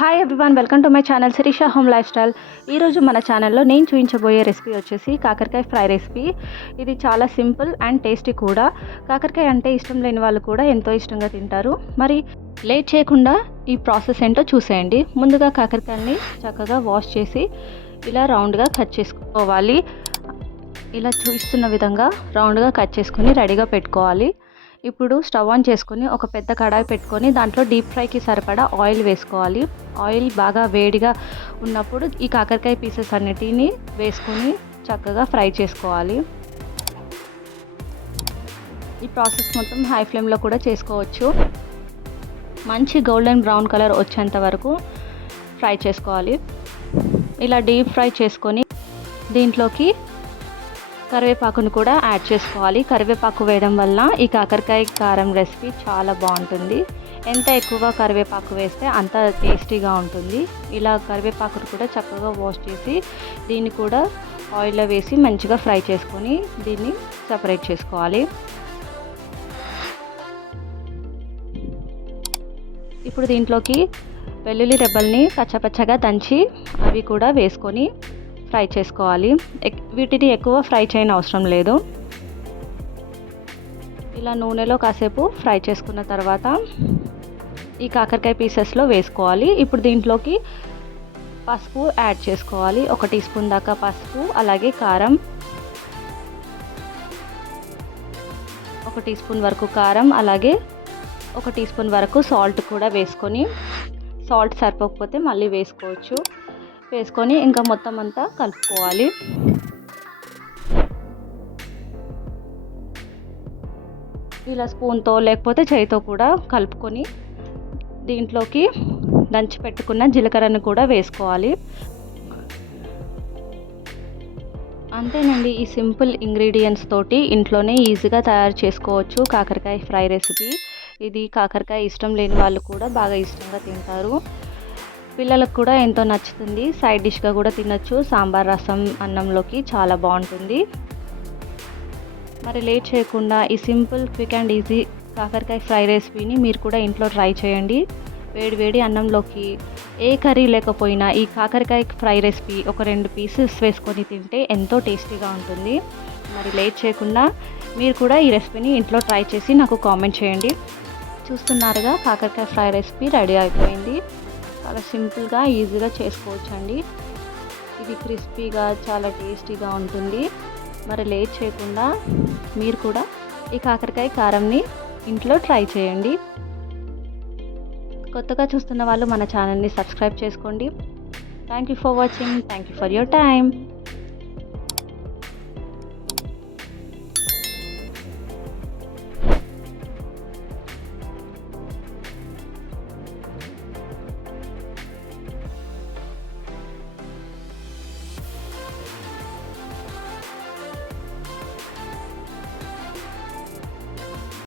Hi everyone, welcome to my channel Sirisha home life style. ఈరోజు మన ఛానల్లో నేను చూపించబోయే రెసిపీ వచ్చేసి కాకరకాయ ఫ్రై రెసిపీ. ఇది చాలా సింపుల్ అండ్ టేస్టీ కూడా. కాకరకాయ అంటే ఇష్టం లేని వాళ్ళు కూడా ఎంతో ఇష్టంగా తింటారు. మరి లేట్ చేయకుండా ఈ ప్రాసెస్ ఏంటో చూసేయండి. ముందుగా కాకరకాయని చక్కగా వాష్ చేసి ఇలా రౌండ్గా కట్ చేసుకోవాలి. ఇలా చూస్తున్న విధంగా రౌండ్గా కట్ చేసుకుని రెడీగా పెట్టుకోవాలి. ఇప్పుడు స్టవ్ ఆన్ చేసుకొని ఒక పెద్ద కడాయి పెట్టుకొని దాంట్లో డీప్ ఫ్రైకి సరిపడా ఆయిల్ వేసుకోవాలి. ఆయిల్ బాగా వేడిగా ఉన్నప్పుడు ఈ కాకరకాయ పీసెస్ అన్నిటిని వేసుకొని చక్కగా ఫ్రై చేసుకోవాలి. ఈ ప్రాసెస్ మొత్తం హై ఫ్లేమ్లో కూడా చేసుకోవచ్చు. మంచి గోల్డెన్ బ్రౌన్ కలర్ వచ్చేంత వరకు ఫ్రై చేసుకోవాలి. ఇలా డీప్ ఫ్రై చేసుకొని దీంట్లోకి కరివేపాకును కూడా యాడ్ చేసుకోవాలి. కరివేపాకు వేయడం వల్ల ఈ కాకరకాయ కారం రెసిపీ చాలా బాగుంటుంది. ఎంత ఎక్కువ కరివేపాకు వేస్తే అంత టేస్టీగా ఉంటుంది. ఇలా కరివేపాకును కూడా చక్కగా వాష్ చేసి దీన్ని కూడా ఆయిల్లో వేసి మంచిగా ఫ్రై చేసుకొని దీన్ని సపరేట్ చేసుకోవాలి. ఇప్పుడు దీంట్లోకి వెల్లుల్లి రెబ్బల్ని పచ్చపచ్చగా దంచి అవి కూడా వేసుకొని ఫ్రై చేసుకోవాలి. వీటిని ఎక్కువ ఫ్రై చేయని అవసరం లేదు. ఇలా నూనెలో కాసేపు ఫ్రై చేసుకున్న తర్వాత ఈ కాకరకాయ పీసెస్లో వేసుకోవాలి. ఇప్పుడు దీంట్లోకి పసుపు యాడ్ చేసుకోవాలి. 1 టీ స్పూన్ దాకా పసుపు, అలాగే కారం 1 టీ స్పూన్ వరకు కారం, అలాగే 1 టీ స్పూన్ వరకు సాల్ట్ కూడా వేసుకొని, సాల్ట్ సరిపోకపోతే మళ్ళీ వేసుకోవచ్చు. వేసుకొని ఇంకా మొత్తం అంతా కలుపుకోవాలి. ఇలా స్పూన్తో లేకపోతే చేయితో కూడా కలుపుకొని దీంట్లోకి దంచి పెట్టుకున్న జీలకర్రను కూడా వేసుకోవాలి. అంతేనండి, ఈ సింపుల్ ఇంగ్రీడియంట్స్ తోటి ఇంట్లోనే ఈజీగా తయారు చేసుకోవచ్చు కాకరకాయ ఫ్రై రెసిపీ. ఇది కాకరకాయ ఇష్టం లేని వాళ్ళు కూడా బాగా ఇష్టంగా తింటారు. పిల్లలకు కూడా ఎంతో నచ్చుతుంది. సైడ్ డిష్గా కూడా తినొచ్చు. సాంబార్, రసం, అన్నంలోకి చాలా బాగుంటుంది. మరి లేట్ చేయకుండా ఈ సింపుల్, క్విక్ అండ్ ఈజీ కాకరకాయ ఫ్రై రెసిపీని మీరు కూడా ఇంట్లో ట్రై చేయండి. వేడి అన్నంలోకి ఏ కర్రీ లేకపోయినా ఈ కాకరకాయ ఫ్రై రెసిపీ ఒక 2 పీసెస్ వేసుకొని తింటే ఎంతో టేస్టీగా ఉంటుంది. మరి లేట్ చేయకుండా మీరు కూడా ఈ రెసిపీని ఇంట్లో ట్రై చేసి నాకు కామెంట్ చేయండి. చూస్తున్నారుగా, కాకరకాయ ఫ్రై రెసిపీ రెడీ అయిపోయింది. చాలా సింపుల్గా, ఈజీగా చేసుకోవచ్చండి. ఇది క్రిస్పీగా చాలా టేస్టీగా ఉంటుంది. మరి లేట్ చేయకుండా మీరు కూడా ఈ కాకరకాయ కారంని ఇంట్లో ట్రై చేయండి. కొత్తగా చూస్తున్న వాళ్ళు మన ఛానల్ని సబ్స్క్రైబ్ చేసుకోండి. Thank you for watching. Thank you for your time.